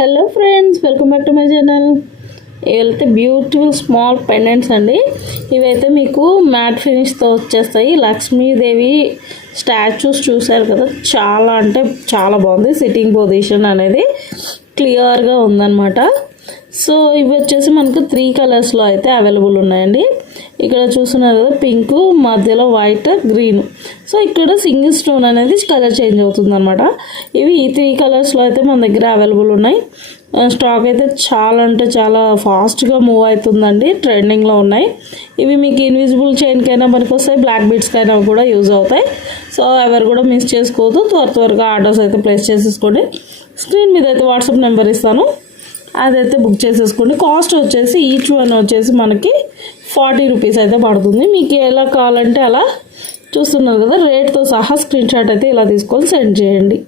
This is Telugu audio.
Hello friends, welcome back to my channel. ఇవైతే బ్యూటిఫుల్ స్మాల్ పెండెంట్స్ అండి. ఇవైతే మీకు మ్యాట్ ఫినిష్తో వచ్చేస్తాయి. లక్ష్మీదేవి స్టాచ్యూస్ చూసారు కదా, చాలా అంటే చాలా బాగుంది. సిట్టింగ్ పొజిషన్ అనేది క్లియర్గా ఉందన్నమాట. సో ఇవి వచ్చేసి మనకు 3 కలర్స్లో అయితే అవైలబుల్ ఉన్నాయండి. ఇక్కడ చూస్తున్నారు కదా, పింక్ మధ్యలో వైట్ గ్రీన్. సో ఇక్కడ సింగిల్ స్టోన్ అనేది కలర్ చేంజ్ అవుతుంది అనమాట. ఇవి ఈ 3 కలర్స్లో అయితే మన దగ్గర అవైలబుల్ ఉన్నాయి. స్టాక్ అయితే చాలా అంటే చాలా ఫాస్ట్గా మూవ్ అవుతుందండి, ట్రెండింగ్లో ఉన్నాయి. ఇవి మీకు ఇన్విజిబుల్ చైన్కైనా పనికి వస్తాయి, బ్లాక్ బీడ్స్కైనా కూడా యూజ్ అవుతాయి. సో ఎవరు కూడా మిస్ చేసుకోవద్దు, త్వరగా ఆర్డర్స్ అయితే ప్లేస్ చేసేసుకోండి. స్క్రీన్ మీద అయితే వాట్సాప్ నెంబర్ ఇస్తాను, అదైతే బుక్ చేసేసుకోండి. కాస్ట్ వచ్చేసి ఈచ్ వన్ వచ్చేసి మనకి 40 రూపీస్ అయితే పడుతుంది. మీకు ఎలా కావాలంటే అలా చూస్తున్నారు కదా, రేట్తో సహా స్క్రీన్ షాట్ అయితే ఇలా తీసుకొని సెండ్ చేయండి.